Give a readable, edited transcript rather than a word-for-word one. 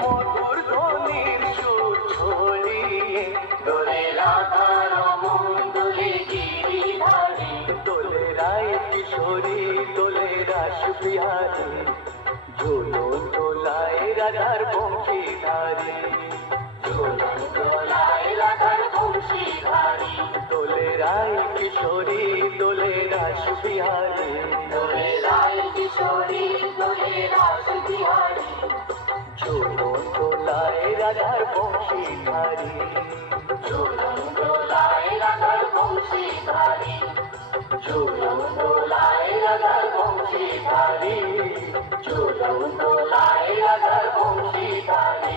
মধুর ধ্বনির সুর ছড়িয়ে দোলে রাধার মন্ডলে গিরিধারী দোলে রায় কিশোরী দোলে রাস বিহারী ঝুলন দোলায় রাধার বংশীধারী ঝুলন দোলায় রাধার বংশীধারী দোলে রায় কিশোরী দোলে রাস বিহারী দোলে রায় কিশোরী দোলে রাস বিহারী ঝুলন দোলায় রাধার বংশীধারী ঝুলন দোলায় রাধার বংশীধারী ঝুলন দোলায় রাধার বংশীধারী ঝুলন দোলায় রাধার বংশীধারী।